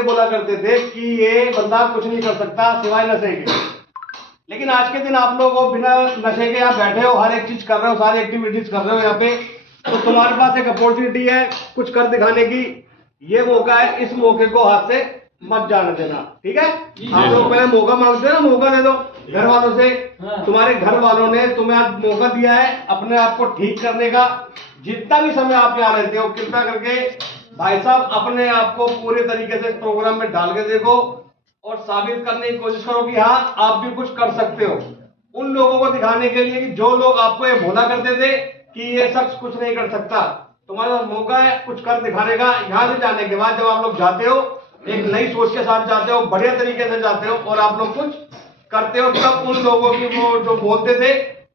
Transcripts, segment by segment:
ये बोला करते थे कि ये बंदा कुछ नहीं कर सकता सिवाय नशे के। लेकिन आज के दिन आप लोग वो बिना नशे के यहाँ बैठे हो, हर एक चीज कर रहे हो, सारी एक्टिविटीज कर रहे हो यहाँ पे, तो तुम्हारे पास एक अपॉर्चुनिटी है कुछ कर दिखाने की। ये मौका है, इस मौके को हाथ से मत जाने देना, ठीक है। आप लोग पहले मौका मांगते हो ना, मौका दे दो घर वालों से। तुम्हारे घर वालों ने तुम्हें आज मौका दिया है अपने आप को ठीक करने का। जितना भी समय आप यहाँ रहते हो, कृपया करके भाई साहब अपने आप को पूरे तरीके से प्रोग्राम में डाल के देखो और साबित करने की कोशिश करो कि हाँ आप भी कुछ कर सकते हो। उन लोगों को दिखाने के लिए कि जो लोग आपको ये बोला करते थे कि ये शख्स कुछ नहीं कर सकता, तुम्हारे पास मौका है कुछ कर दिखाने का। यहाँ से जाने के बाद जब आप लोग जाते हो, एक नई सोच के साथ जाते हो, बढ़िया तरीके से जाते हो और आप लोग कुछ करते हो, तब उन लोगों की वो जो बोलते थे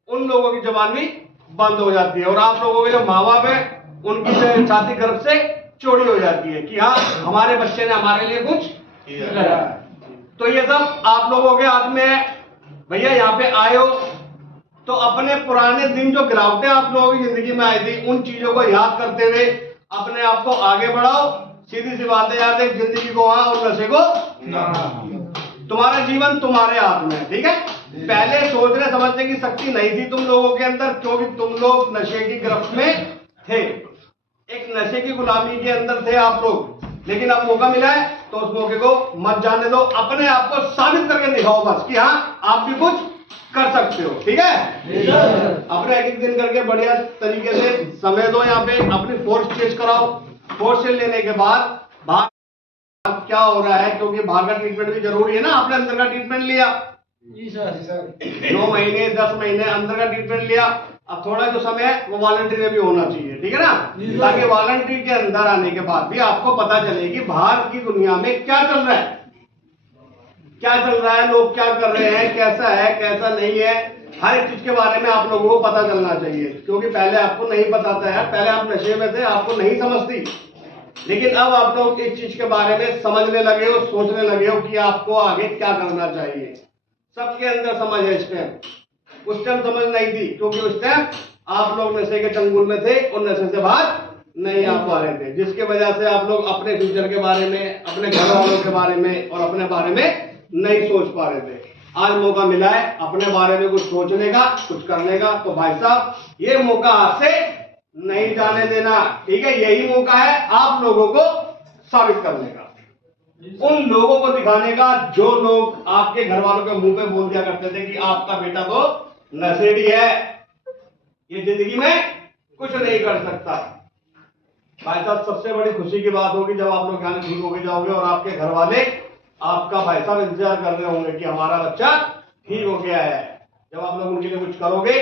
उन लोगों की जबान भी बंद हो जाती है और आप लोगों के जो माँ बाप है उनकी जो छाती गर्भ से चौड़ी हो जाती है कि हाँ हमारे बच्चे ने हमारे लिए कुछ किया। तो ये सब आप लोगों के हाथ में है। भैया यहाँ पे आए हो तो अपने पुराने दिन जो गिरावटें आप लोगों की जिंदगी में आई थी उन चीजों को याद करते हुए अपने आप को आगे बढ़ाओ। सीधी सी बात है यार, जिंदगी को हाँ और नशे को ना। तुम्हारा जीवन तुम्हारे हाथ में है, ठीक है। पहले सोचने समझने की शक्ति नहीं थी तुम लोगों के अंदर, क्योंकि तुम लोग नशे की गिरफ्त में थे, एक नशे की गुलामी के अंदर थे आप लोग। लेकिन अब मौका मिला है तो उस मौके को मत जाने दो, अपने आप को साबित करके दिखाओ बस कि हाँ आप भी कुछ कर सकते हो, ठीक है। अपने एक एक दिन करके बढ़िया तरीके से समय दो, यहाँ पे अपनी फोर्स चेंज कराओ। फोर्स चेंज लेने के बाद बाहर क्या हो रहा है, क्योंकि बाहर का ट्रीटमेंट भी जरूरी है ना। आपने अंदर का ट्रीटमेंट लिया 9 महीने 10 महीने अंदर का ट्रीटमेंट लिया, अब थोड़ा जो समय है वो वॉलंटरी में भी होना चाहिए, ठीक है ना, ताकि वॉलंटरी के अंदर आने के बाद भी आपको पता चले कि बाहर की दुनिया में क्या चल रहा है, क्या चल रहा है, लोग क्या कर रहे हैं, कैसा है कैसा नहीं है, हर एक चीज के बारे में आप लोगों को पता चलना चाहिए। क्योंकि पहले आपको नहीं पता था यार, पहले आप नशे में थे, आपको नहीं समझती। लेकिन अब आप लोग इस चीज के बारे में समझने लगे हो, सोचने लगे हो कि आपको आगे क्या करना चाहिए। सबके अंदर समझ है इस टाइम, उस टाइम समझ नहीं थी, क्योंकि उस टाइम आप लोग नशे के चंगुल में थे और नशे से बाहर नहीं आ पा रहे थे, जिसके वजह से आप लोग अपने फ्यूचर के बारे में, अपने घर वालों के बारे में और अपने बारे में नहीं सोच पा रहे थे। आज मौका मिला है अपने बारे में कुछ सोचने का, कुछ करने का, तो भाई साहब ये मौका हाथ से नहीं जाने देना, ठीक है। यही मौका है आप लोगों को साबित करने का, उन लोगों को दिखाने का जो लोग आपके घर वालों के मुंह पे बोल दिया करते थे कि आपका बेटा तो नशेड़ी है, ये जिंदगी में कुछ नहीं कर सकता। भाई साहब सबसे बड़ी खुशी की बात होगी जब आप लोग यहाँ ठीक होके जाओगे और आपके घर वाले आपका भाई साहब इंतजार कर रहे होंगे कि हमारा बच्चा ठीक हो गया है। जब आप लोग उनके लिए कुछ करोगे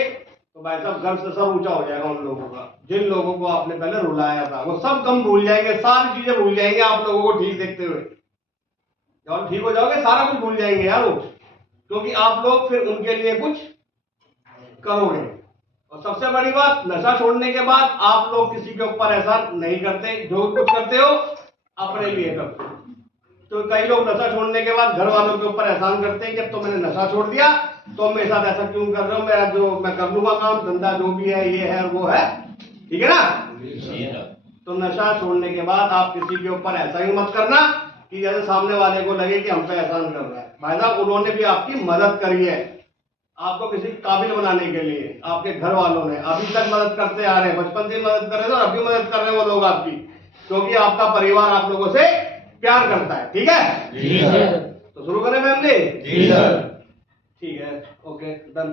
तो भाई साहब गर्व से सर ऊंचा हो जाएगा उन लोगों का, जिन लोगों को आपने पहले रुलाया था। वो सब गम भूल जाएंगे, सारी चीजें भूल जाएंगे आप लोगों को ठीक देखते हुए। जब ठीक हो जाओगे सारा कुछ भूल जाएंगे यार वो, क्योंकि आप लोग फिर उनके लिए कुछ करोगे। और सबसे बड़ी बात, नशा छोड़ने के बाद आप लोग किसी के ऊपर एहसान नहीं करते, जो कुछ करते हो अपने लिए करते हो। तो कई लोग नशा छोड़ने के बाद घर वालों के ऊपर एहसान करते हैं कि अब तो मैंने नशा छोड़ दिया तो मेरे साथ ऐसा क्यों कर रहे हो, मेरा जो मैं कर लूंगा काम धंधा जो भी है ये है वो है, ठीक है ना। तो नशा छोड़ने के बाद आप किसी के ऊपर ऐसा ही मत करना कि जैसे सामने वाले को लगे कि हम पे एहसान कर रहा है। भाई साहब उन्होंने भी आपकी मदद करी है, आपको किसी काबिल बनाने के लिए आपके घर वालों ने अभी तक मदद करते आ रहे हैं, बचपन से मदद कर रहे थे और अभी मदद कर रहे हैं वो लोग आपकी, क्योंकि आपका परिवार आप लोगों से प्यार करता है, ठीक है। जी सर। तो शुरू करें फैमिली? जी सर। ठीक है, ओके डन।